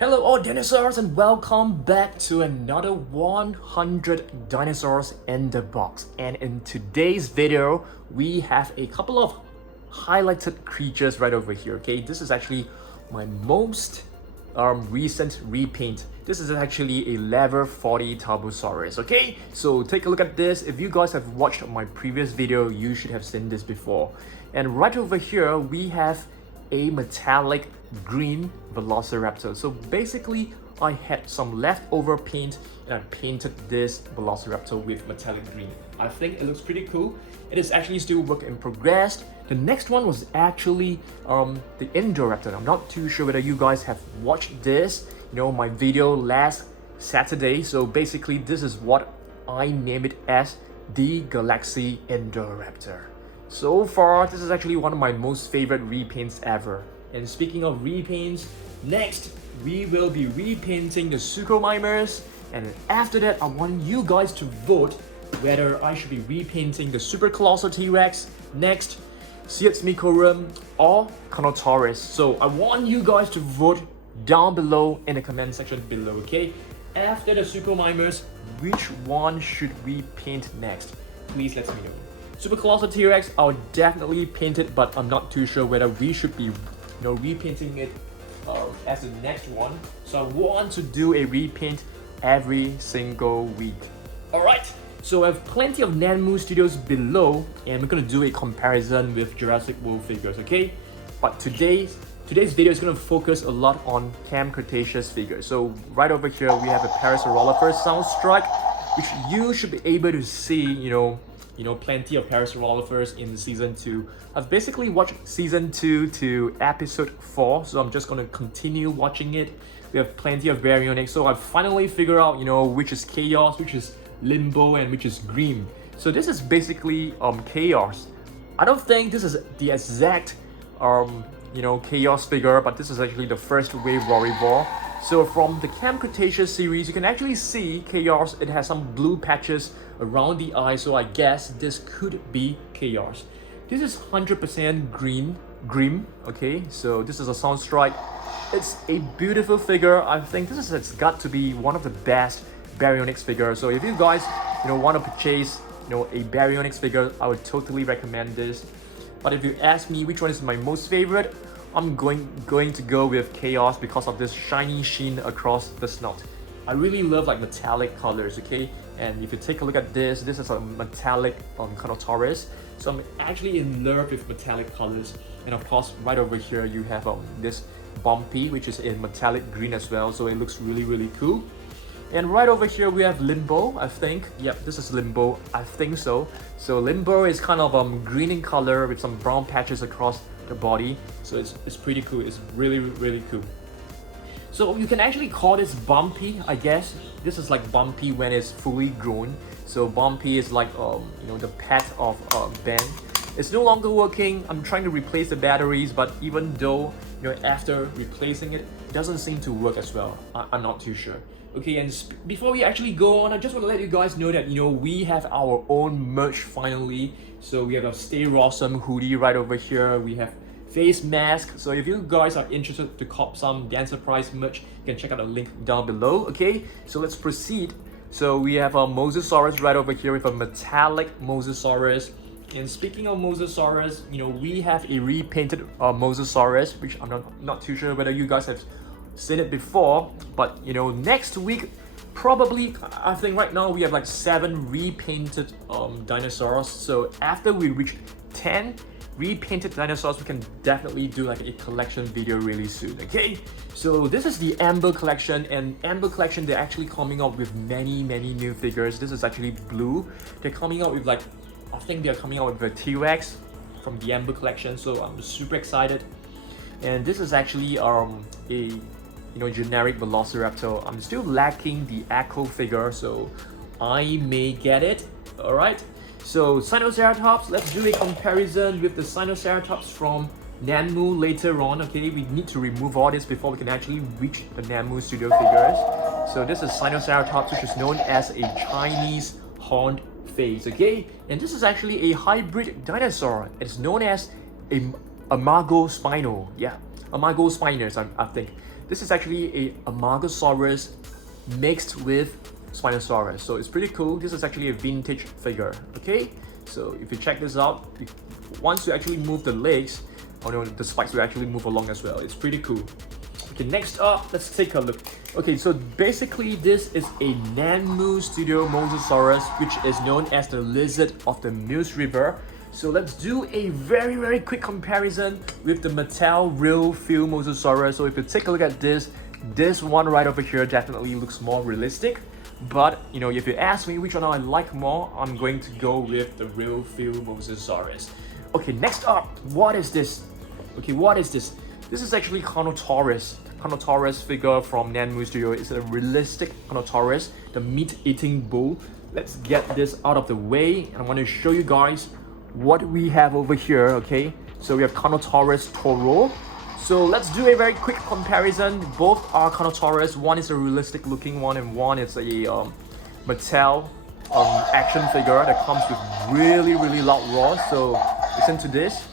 Hello all dinosaurs and welcome back to another 100 dinosaurs in the box. And in today's video, we have a couple of highlighted creatures right over here, okay? This is actually my most recent repaint. This is actually a level 40 Tarbosaurus, okay? So take a look at this. If you guys have watched my previous video, you should have seen this before. And right over here, we have a metallic green Velociraptor. So basically, I had some leftover paint and I painted this Velociraptor with metallic green. I think it looks pretty cool. It is actually still work in progress. The next one was actually the Indoraptor. I'm not too sure whether you guys have watched this, my video last Saturday. So basically, this is what I named it as the Galaxy Indoraptor. So far, this is actually one of my most favorite repaints ever. And speaking of repaints, next we will be repainting the Suchomimus, and after that I want you guys to vote whether I should be repainting the Super Colossal T-Rex, next Mikorum or Carnotaurus. So I want you guys to vote down below in the comment section below, okay? After the Suchomimus, which one should we paint next? Please let me know. Super Colossal T-Rex, I'll definitely paint it, but I'm not too sure whether we should be repainting it as the next one. So I want to do a repaint every single week. Alright, so I have plenty of Nanmu studios below, and we're going to do a comparison with Jurassic World figures, okay? But today's video is going to focus a lot on Camp Cretaceous figures. So right over here, we have a Parasaurolophus Soundstrike, which you should be able to see, plenty of Parasaurolophers in season 2. I've basically watched season 2 to episode 4, so I'm just gonna continue watching it. We have plenty of Baryonyx, so I've finally figured out, Which is Chaos, which is Limbo, and which is Grim. So this is basically Chaos. I don't think this is the exact Chaos figure, but this is actually the first wave Rorivore. So from the Camp Cretaceous series, you can actually see Chaos. It has some blue patches around the eye, so I guess this could be Chaos. This is 100% Grim, okay? So this is a Soundstrike. It's a beautiful figure. I think it's got to be one of the best Baryonyx figures. So if you guys, want to purchase, a Baryonyx figure, I would totally recommend this. But if you ask me which one is my most favorite, I'm going to go with Chaos because of this shiny sheen across the snout. I really love metallic colors, okay? And if you take a look at this is a metallic Carnotaurus. So I'm actually in love with metallic colors. And of course, right over here you have this Bumpy, which is in metallic green as well. So it looks really, really cool. And right over here we have Limbo, I think. Yep, this is Limbo, I think so. So Limbo is kind of green in color with some brown patches across the body. So it's pretty cool. It's really, really cool. So you can actually call this Bumpy, I guess. This is like Bumpy when it's fully grown. So Bumpy is like the pet of Ben. It's no longer working. I'm trying to replace the batteries, but even though after replacing it, it doesn't seem to work as well. I'm not too sure. Okay, and before we actually go on, I just want to let you guys know that we have our own merch finally. So we have a Stay Rawsome hoodie right over here. We have face mask. So if you guys are interested to cop some Dan Surprise merch, you can check out the link down below. Okay, so let's proceed. So we have a Mosasaurus right over here with a metallic Mosasaurus. And speaking of Mosasaurus, we have a repainted Mosasaurus, which I'm not too sure whether you guys have seen it before, but next week probably, I think right now we have 7 repainted dinosaurs. So after we reach 10 repainted dinosaurs, we can definitely do a collection video really soon, okay? So this is the Amber collection, and Amber collection, they're actually coming out with many new figures. This is actually blue. They're coming out with I think they're coming out with a T-Rex from the Amber collection, so I'm super excited. And this is actually a generic Velociraptor. I'm still lacking the Echo figure, so I may get it. Alright, so Sinoceratops, let's do a comparison with the Sinoceratops from Nanmu later on. Okay, we need to remove all this before we can actually reach the Nanmu studio figures. So this is Sinoceratops, which is known as a Chinese horned face, okay? And this is actually a hybrid dinosaur. It's known as a Imago Spino. Yeah, Imago Spinus, I think. this is actually a Amargasaurus mixed with Spinosaurus. So it's pretty cool. This is actually a vintage figure, okay? So if you check this out, once you actually move the legs, oh no, the spikes will actually move along as well. It's pretty cool. Okay, next up, let's take a look. Okay, so basically this is a Nanmu Studio Mosasaurus, which is known as the lizard of the Mills River. So let's do a very quick comparison with the Mattel Real Feel Mosasaurus. So if you take a look at this one right over here definitely looks more realistic. But you know, if you ask me which one I like more, I'm going to go with the Real Feel Mosasaurus. Okay, next up, what is this? Okay, what is this? This is actually Carnotaurus figure from Nanmu Studio. It's a realistic Carnotaurus, the meat-eating bull. Let's get this out of the way, and I want to show you guys what we have over here. Okay, so we have Carnotaurus Toro. So let's do a very quick comparison. Both are Carnotaurus. One is a realistic looking one, and one is a Mattel action figure that comes with really loud roars. So listen to this.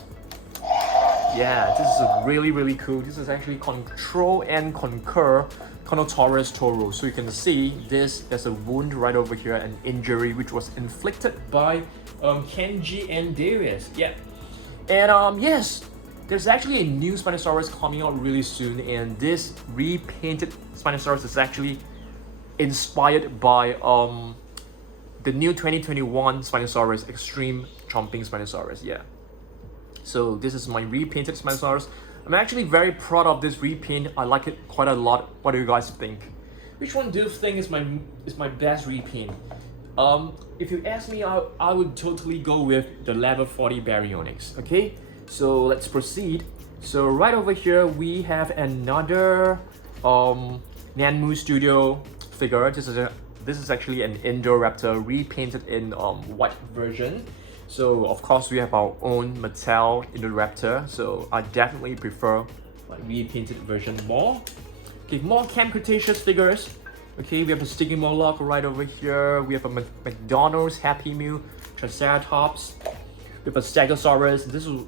Yeah, this is really cool. This is actually Control and Concur Carnotaurus Toro. So you can see there's a wound right over here, an injury which was inflicted by Kenji and Darius. Yeah. And yes, there's actually a new Spinosaurus coming out really soon, and this repainted Spinosaurus is actually inspired by the new 2021 Spinosaurus, Extreme Chomping Spinosaurus. Yeah. So this is my repainted Spinosaurus. I'm actually very proud of this repaint. I like it quite a lot. What do you guys think? Which one do you think is my best repaint? If you ask me, I would totally go with the level 40 Baryonyx. Okay, so let's proceed. So right over here we have another Nanmu Studio figure. This is actually an Indoraptor repainted in white version. So of course we have our own Mattel Indoraptor. So I definitely prefer like repainted version more. Okay, more Camp Cretaceous figures. Okay, we have a Sticky Moloch right over here. We have a McDonald's Happy Meal Triceratops. We have a Stegosaurus.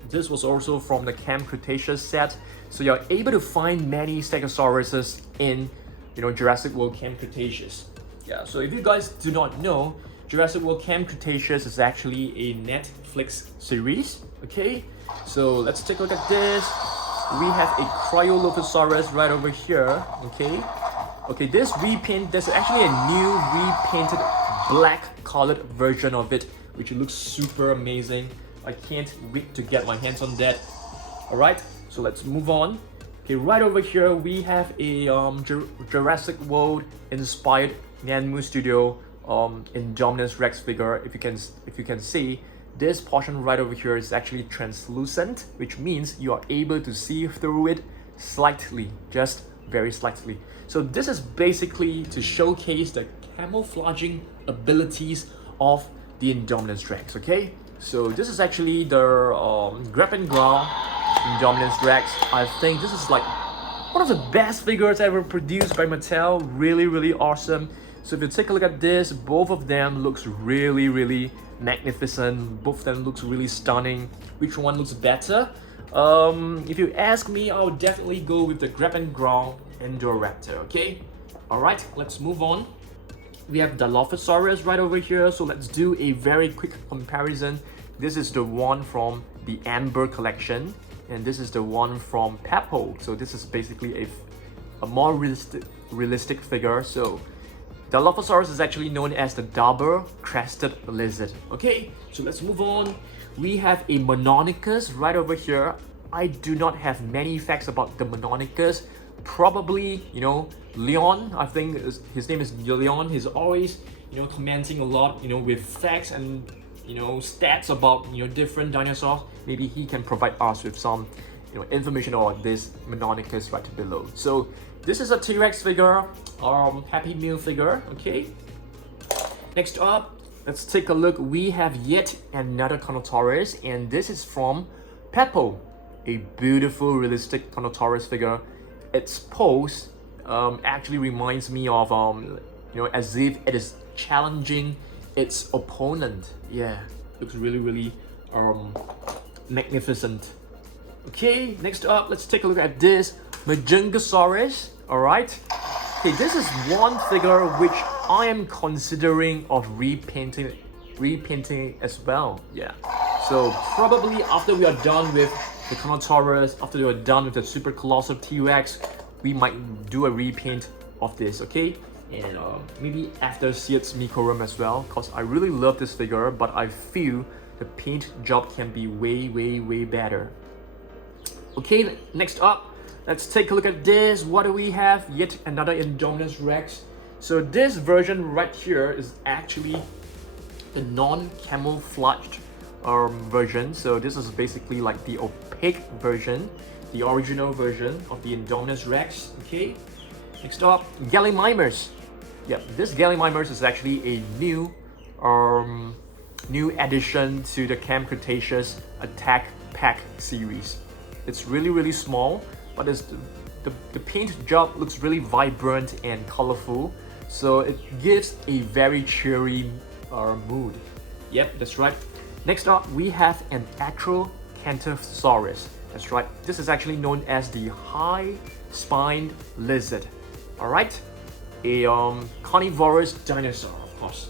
This was also from the Camp Cretaceous set. So you're able to find many Stegosauruses in, you know, Jurassic World Camp Cretaceous. Yeah, so if you guys do not know, Jurassic World Camp Cretaceous is actually a Netflix series. Okay, so let's take a look at this. We have a Cryolophosaurus right over here. Okay, this repaint, there's actually a new repainted black colored version of it, which looks super amazing. I can't wait to get my hands on that. Alright, so let's move on. Okay, right over here we have a Jurassic World inspired Nanmu Studio Indominus Rex figure. If you can see, this portion right over here is actually translucent, which means you are able to see through it slightly, just very slightly. So this is basically to showcase the camouflaging abilities of the Indominus Rex. Okay, so this is actually the grab and ground Indominus Rex. I think this is like one of the best figures ever produced by Mattel. Really awesome. So if you take a look at this, both of them looks really magnificent. Both of them looks really stunning. Which one looks better? If you ask me, I would definitely go with the grab and ground Indoraptor. Okay, all right, let's move on. We have Dilophosaurus right over here. So let's do a very quick comparison. This is the one from the Amber collection, and this is the one from Peppo. So this is basically a more realistic figure. So Dilophosaurus is actually known as the double-crested lizard. Okay, so let's move on. We have a Mononychus right over here. I do not have many facts about the Mononychus. Probably, you know, Leon, I think his name is Leon. He's always, you know, commenting a lot, you know, with facts and, you know, stats about, you know, different dinosaurs. Maybe he can provide us with some, you know, information on this Mononychus right below. So this is a T-Rex figure, Happy Meal figure. Okay, next up, let's take a look. We have yet another Carnotaurus, and this is from Peppo, a beautiful realistic Carnotaurus figure. Its pose actually reminds me of you know, as if it is challenging its opponent. Yeah, looks really magnificent. Okay, next up, let's take a look at this Majungasaurus. All right. Okay, this is one figure which I am considering of repainting as well. Yeah. So probably after we are done with the Carnotaurus, after we are done with the super colossal T-Rex, we might do a repaint of this, okay? And maybe after Seat's Mikorum as well, because I really love this figure, but I feel the paint job can be way better. Okay, next up, let's take a look at this. What do we have? Yet another Indominus Rex. So this version right here is actually the non-camouflaged version. So this is basically like the opaque version, the original version of the Indominus Rex. Okay, next up, Gallimimus. Yeah, this Gallimimus is actually a new addition to the Camp Cretaceous Attack Pack series. It's really small, but it's the paint job looks really vibrant and colorful, so it gives a very cheery mood. Yep, that's right. Next up, we have an actual Carnotaurus. That's right. This is actually known as the high-spined lizard. All right, a carnivorous dinosaur, of course.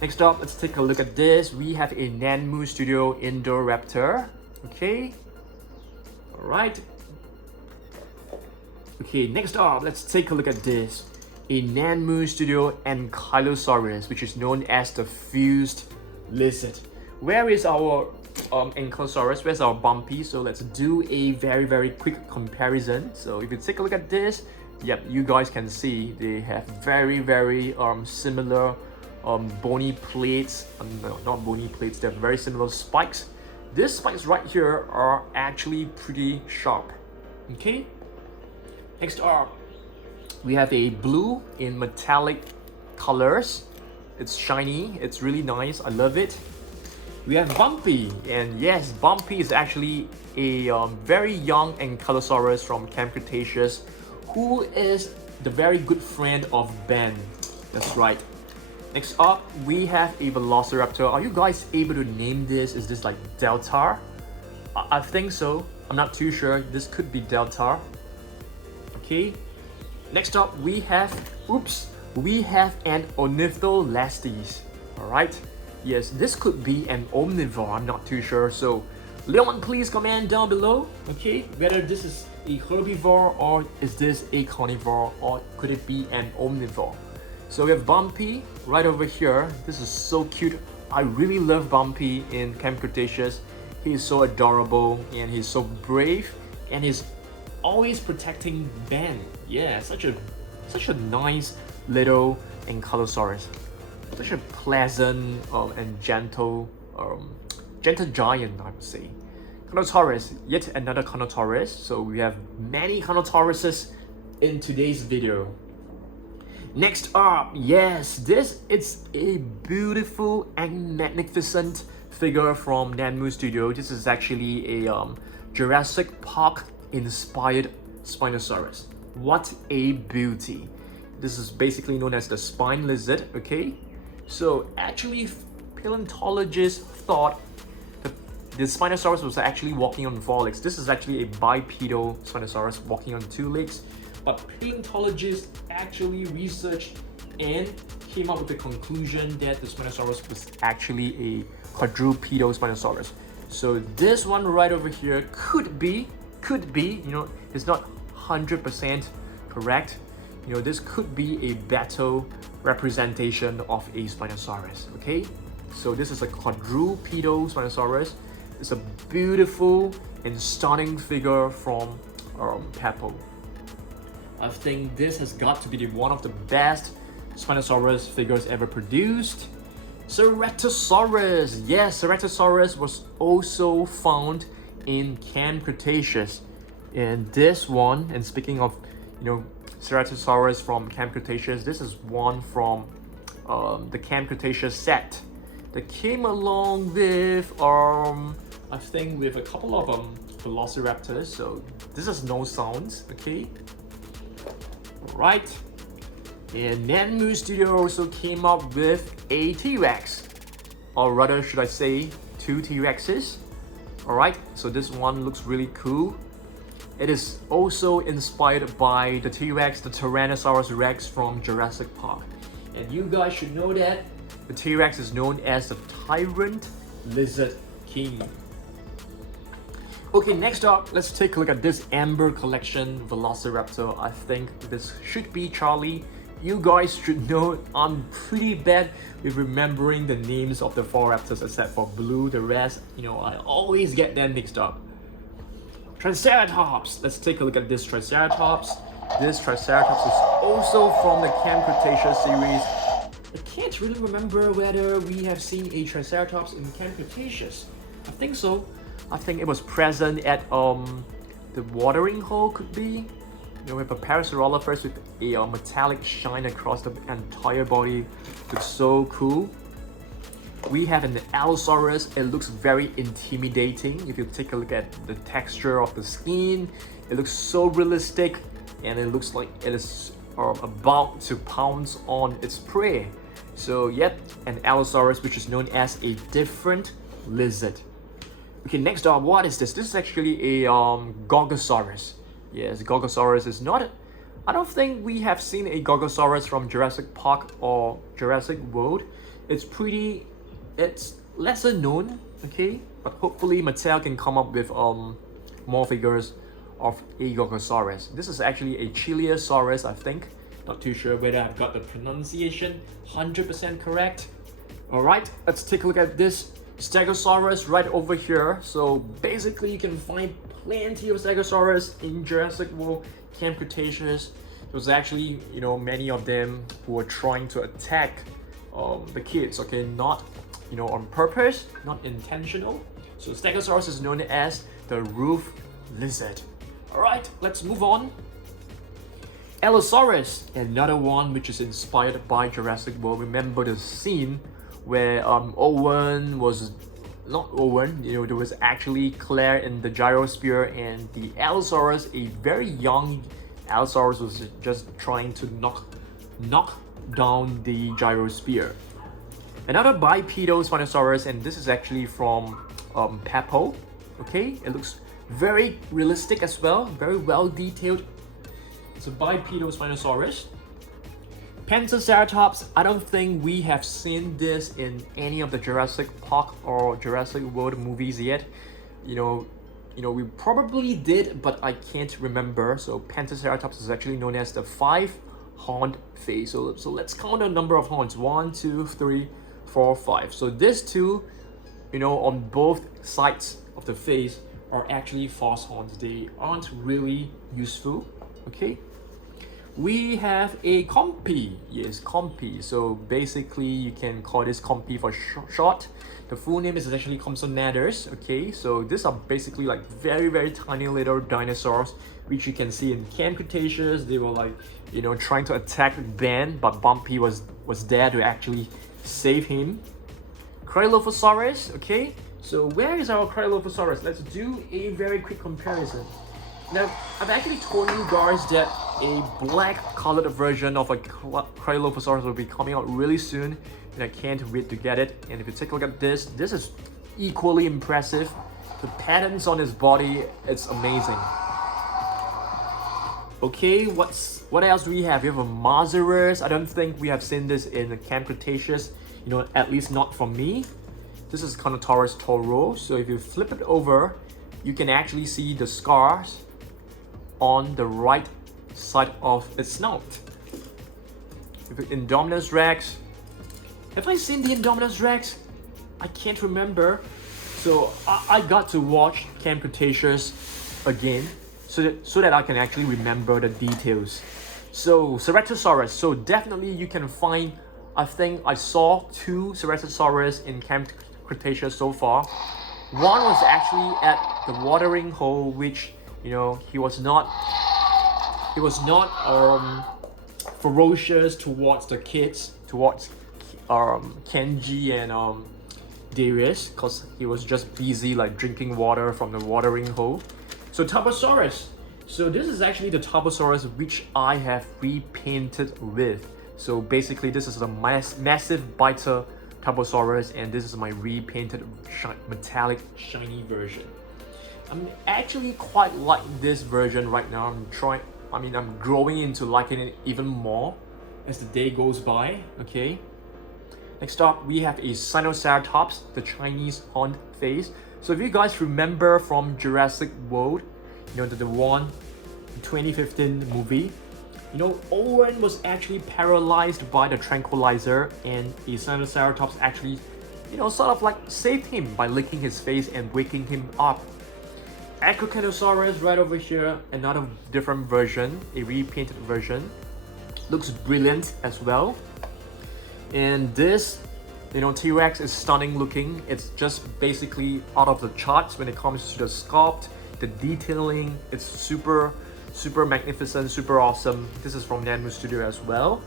Next up, let's take a look at this. We have a Nanmu Studio Indoraptor. Okay. All right. Okay, next up, let's take a look at this. A Nanmu Studio Ankylosaurus, which is known as the fused lizard. Where is our Ankylosaurus? Where's our Bumpy? So let's do a very quick comparison. So if you take a look at this, yep, you guys can see they have very similar bony plates. No, not bony plates. They have very similar spikes. These spikes right here are actually pretty sharp. Okay. Next up, we have a blue in metallic colors. It's shiny, it's really nice, I love it. We have Bumpy, and yes, Bumpy is actually a very young Ankylosaurus from Camp Cretaceous, who is the very good friend of Ben. That's right. Next up, we have a Velociraptor. Are you guys able to name this? Is this like Delta? I think so. I'm not too sure. This could be Delta. Okay. Next up, we have an Ornitholestes. All right. Yes, this could be an omnivore. I'm not too sure. So, Leon, please comment down below. Okay, whether this is a herbivore or is this a carnivore or could it be an omnivore? So we have Bumpy right over here. This is so cute. I really love Bumpy in Camp Cretaceous. He is so adorable and he's so brave and he's always protecting Ben. Yeah, such a nice little Ankylosaurus. Such a pleasant and gentle giant, I would say. Carnotaurus, yet another Carnotaurus. So we have many Carnotauruses in today's video. Next up, yes, it's a beautiful and magnificent figure from Nanmu Studio. This is actually a Jurassic Park inspired Spinosaurus. What a beauty. This is basically known as the spine lizard, okay? So actually, paleontologists thought that the Spinosaurus was actually walking on 4 legs. This is actually a bipedal Spinosaurus walking on 2 legs. But paleontologists actually researched and came up with the conclusion that the Spinosaurus was actually a quadrupedal Spinosaurus. So this one right over here could be, you know, it's not 100% correct. You know, this could be a better representation of a Spinosaurus, okay? So this is a quadrupedal Spinosaurus. It's a beautiful and stunning figure from Peppo. I think this has got to be one of the best Spinosaurus figures ever produced. Ceratosaurus! Yes, Ceratosaurus was also found in Camp Cretaceous. And this one, and speaking of, you know, Ceratosaurus from Camp Cretaceous, this is one from the Camp Cretaceous set that came along with, I think with a couple of Velociraptors. So this is no sounds, okay? Right, and Nanmu Studio also came up with a T-Rex, or rather should I say 2 T-Rexes. Alright, so this one looks really cool. It is also inspired by the T-Rex, the Tyrannosaurus Rex from Jurassic Park. And you guys should know that the T-Rex is known as the Tyrant Lizard King. Okay, next up, let's take a look at this Amber Collection Velociraptor. I think this should be Charlie. You guys should know I'm pretty bad with remembering the names of the 4 raptors except for Blue. The rest, I always get them mixed up. Triceratops. Let's take a look at this Triceratops. This Triceratops is also from the Camp Cretaceous series. I can't really remember whether we have seen a Triceratops in Camp Cretaceous. I think so. I think it was present at the watering hole, could be. With a Parasaurolophus with a metallic shine across the entire body. Looks so cool. We have an Allosaurus. It looks very intimidating. If you take a look at the texture of the skin, it looks so realistic, and it looks like it is about to pounce on its prey. So yep, an Allosaurus, which is known as a different lizard. Okay, next up, what is this? This is actually a Gorgosaurus. Yes, Gorgosaurus is not. I don't think we have seen a Gorgosaurus from Jurassic Park or Jurassic World. It's lesser known, okay? But hopefully Mattel can come up with more figures of a Gorgosaurus. This is actually a Chiliosaurus, I think. Not too sure whether I've got the pronunciation 100% correct. Alright, let's take a look at this Stegosaurus right over here. So basically you can find plenty of Stegosaurus in Jurassic World Camp Cretaceous. There was actually, many of them who were trying to attack the kids, okay? Not, on purpose, not intentional. So Stegosaurus is known as the roof lizard. Alright, let's move on. Allosaurus, another one which is inspired by Jurassic World. Remember the scene where Owen was not Owen, there was actually Claire in the gyrosphere, and the Allosaurus, a very young Allosaurus, was just trying to knock down the gyrosphere. Another bipedal Spinosaurus, and this is actually from Peppo. Okay, it looks very realistic as well, very well detailed. It's a bipedal Spinosaurus. Pentaceratops, I don't think we have seen this in any of the Jurassic Park or Jurassic World movies yet. We probably did, but I can't remember. So Pentaceratops is actually known as the 5-horned face. So let's count the number of horns. 1, 2, 3, 4, 5. So these two, on both sides of the face are actually false horns. They aren't really useful, okay? We have a Compy. Yes, Compy. So basically, you can call this Compy for short. The full name is actually Compsognathus. Okay, so these are basically like very, very tiny little dinosaurs, which you can see in Camp Cretaceous. They were like, trying to attack Ben, but Bumpy was there to actually save him. Cryolophosaurus. Okay, so where is our Cryolophosaurus? Let's do a very quick comparison. Now, I've actually told you guys that a black colored version of a Cryolophosaurus will be coming out really soon, and I can't wait to get it. And if you take a look at this is equally impressive. The patterns on his body, it's amazing. Okay, what else do we have? We have a Masaurus. I don't think we have seen this in the Camp Cretaceous, at least not from me. This is Carnotaurus Toro. So if you flip it over, you can actually see the scars on the right side of its snout. Indominus Rex. Have I seen the Indominus Rex? I can't remember. So I got to watch Camp Cretaceous again so that I can actually remember the details. So Ceratosaurus. So definitely you can find, I think I saw 2 Ceratosaurus in Camp Cretaceous so far. One was actually at the watering hole, which he was not ferocious towards the kids, towards Kenji and Darius, because he was just busy like drinking water from the watering hole. So Tarbosaurus. So this is actually the Tarbosaurus which I have repainted with. So basically this is a massive biter Tarbosaurus, and this is my repainted metallic shiny version. I'm actually quite like this version right now. I'm growing into liking it even more as the day goes by, okay? Next up, we have a Spinosaurus, the Chinese horned face. So if you guys remember from Jurassic World, you know, the one 2015 movie, you know, Owen was actually paralyzed by the tranquilizer, and the Spinosaurus actually, you know, sort of like saved him by licking his face and waking him up. Carnotaurus right over here, another different version, a repainted version. Looks brilliant as well. And this, you know, T-Rex is stunning looking. It's just basically out of the charts when it comes to the sculpt, the detailing. It's super magnificent, super awesome. This is from Nanmu Studio as well.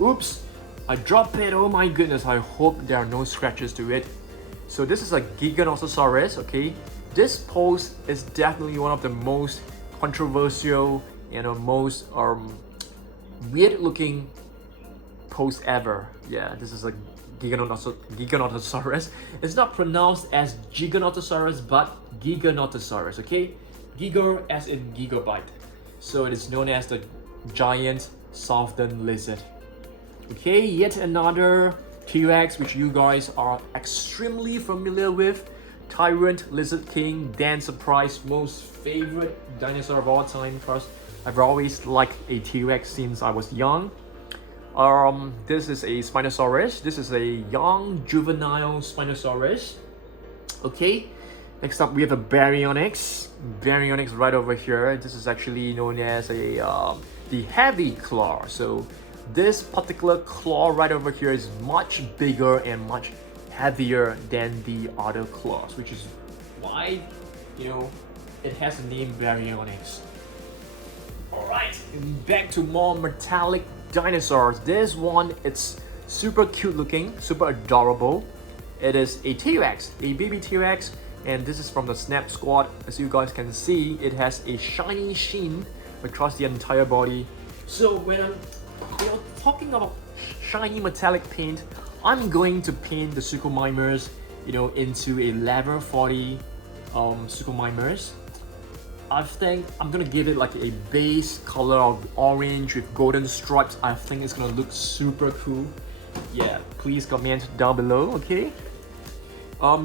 Oops, I dropped it. Oh my goodness, I hope there are no scratches to it. So this is a Giganotosaurus, okay? This pose is definitely one of the most controversial and most weird looking pose ever. Yeah, this is a Giganotosaurus. It's not pronounced as Giganotosaurus, but Giganotosaurus, okay? Giga as in gigabyte. So it is known as the giant southern lizard. Okay, yet another T-Rex which you guys are extremely familiar with. Tyrant Lizard King, Dan Surprise, most favorite dinosaur of all time. First, I've always liked a T-Rex since I was young. This is a Spinosaurus. This is a young juvenile Spinosaurus. Okay, next up we have a Baryonyx. Baryonyx right over here. This is actually known as a the heavy claw. So this particular claw right over here is much bigger and much heavier than the other claws, which is why, you know, it has the name Baryonyx. Alright, back to more metallic dinosaurs. This one, it's super cute looking, super adorable. It is a T-Rex, a baby T-Rex, and this is from the Snap Squad. As you guys can see, it has a shiny sheen across the entire body. So when I'm, you know, talking about shiny metallic paint, I'm going to paint the Suchomimers, you know, into a level 40 Suchomimers. I think I'm gonna give it like a base color of orange with golden stripes. I think it's gonna look super cool. Yeah, please comment down below, okay?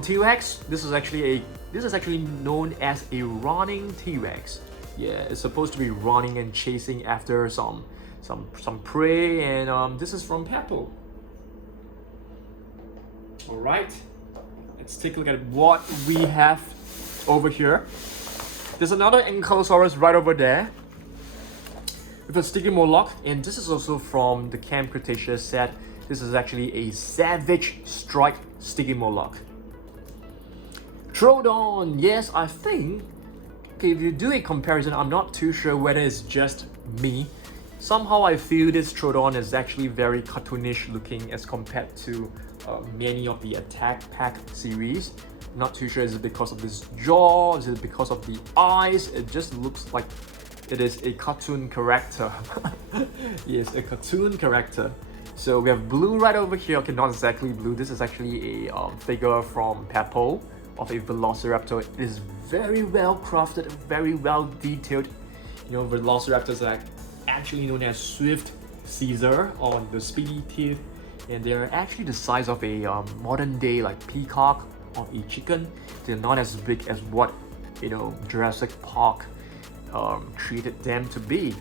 T-Rex, this is actually known as a running T-Rex. Yeah, it's supposed to be running and chasing after some prey, and this is from Peppo. Alright, let's take a look at what we have over here. There's another Ankylosaurus right over there with a Stygimoloch, and this is also from the Camp Cretaceous set. This is actually a Savage Strike Stygimoloch. Troodon, yes, I think, okay, if you do a comparison, I'm not too sure whether it's just me. Somehow I feel this Troodon is actually very cartoonish looking as compared to many of the Attack Pack series. Not too sure, is it because of this jaw, is it because of the eyes? It just looks like it is a cartoon character. Yes, a cartoon character. So we have blue right over here. Okay, not exactly blue. This is actually a figure from Peppo of a Velociraptor. It is very well crafted, very well detailed. You know, Velociraptors are actually known as Swift Caesar on the speedy teeth, and they're actually the size of a modern day like peacock or a chicken. They're not as big as what, you know, Jurassic Park treated them to be.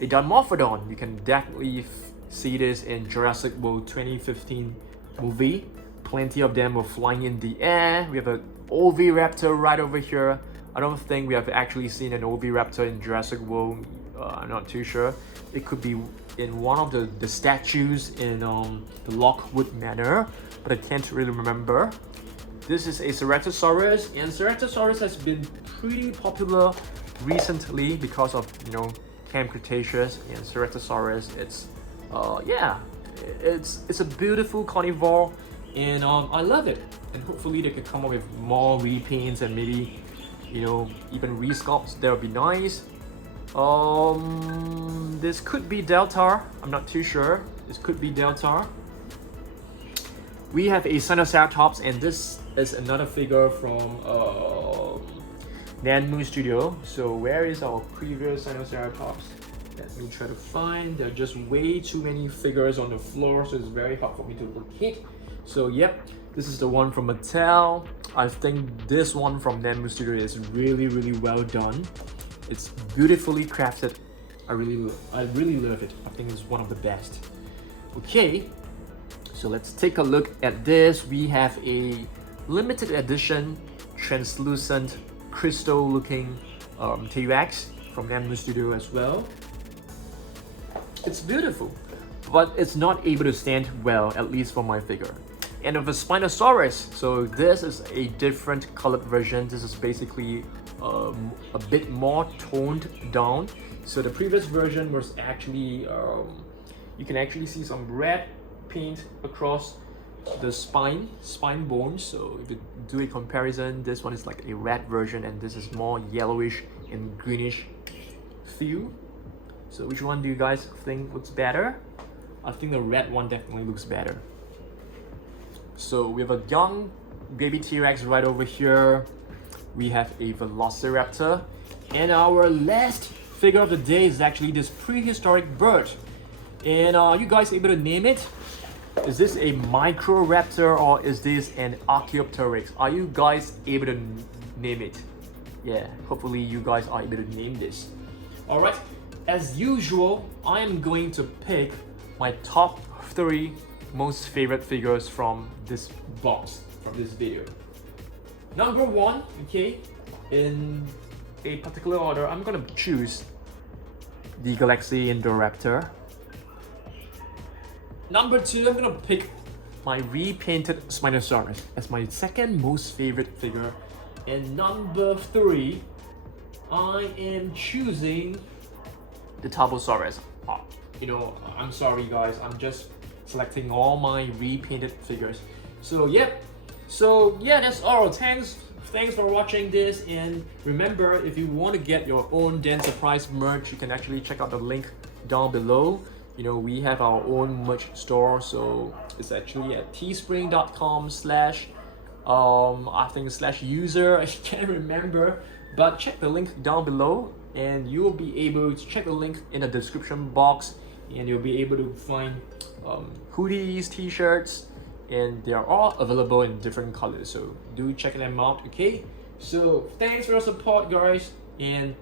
A Dimorphodon, you can definitely see this in Jurassic World 2015 movie. Plenty of them were flying in the air. We have an Oviraptor right over here. I don't think we have actually seen an Oviraptor in Jurassic World. I'm not too sure. It could be in one of the statues in the Lockwood Manor, but I can't really remember. This is a Ceratosaurus, and Ceratosaurus has been pretty popular recently because of, you know, Camp Cretaceous and Ceratosaurus. It's yeah, it's a beautiful carnivore, and I love it. And hopefully they could come up with more repaints and maybe, you know, even resculpts. That would be nice. This could be Delta. I'm not too sure. This could be Delta. We have a Spinosaurus, and this is another figure from Nanmu Studio. So where is our previous Sinoceratops? Let me try to find. There are just way too many figures on the floor, so it's very hard for me to locate. So yep, this is the one from Mattel. I think this one from Nanmu Studio is really well done. It's beautifully crafted. I really love it. I think it's one of the best. Okay, so let's take a look at this. We have a limited edition translucent crystal looking T-Rex from Nanmu Studio as well. It's beautiful, but it's not able to stand well, at least for my figure. And of a Spinosaurus, so this is a different colored version. This is basically a bit more toned down. So the previous version was actually, you can actually see some red paint across the spine bones. So if you do a comparison, this one is like a red version and this is more yellowish and greenish hue. So which one do you guys think looks better? I think the red one definitely looks better. So we have a young baby T-Rex right over here. We have a Velociraptor. And our last figure of the day is actually this prehistoric bird. And are you guys able to name it? Is this a Microraptor or is this an Archaeopteryx? Are you guys able to name it? Yeah, hopefully you guys are able to name this. Alright, as usual, I am going to pick my top 3 most favorite figures from this box, from this video. Number 1, okay, in a particular order, I'm gonna choose the Galaxy Indoraptor. Number 2, I'm gonna pick my repainted Spinosaurus as my second most favorite figure. And number 3, I am choosing the Tarbosaurus. You know, I'm sorry guys, I'm just selecting all my repainted figures. So yep, that's all. Thanks for watching this, and remember, if you want to get your own Dan Surprise merch, you can actually check out the link down below. You know, we have our own merch store, so it's actually at teespring.com/ I think /user, I can't remember, but check the link down below and you will be able to check the link in the description box, and you'll be able to find hoodies, t-shirts, and they are all available in different colors, so do check them out. Okay, so thanks for your support guys, and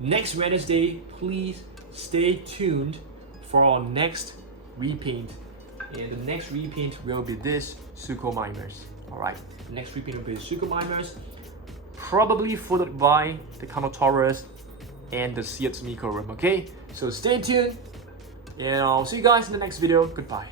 next Wednesday please stay tuned for our next repaint, and the next repaint will be this Suchomimus. Alright, the next repaint will be the Suchomimus, probably followed by the Carnotaurus and the Seatsmicorum. Okay, so stay tuned, and I'll see you guys in the next video. Goodbye.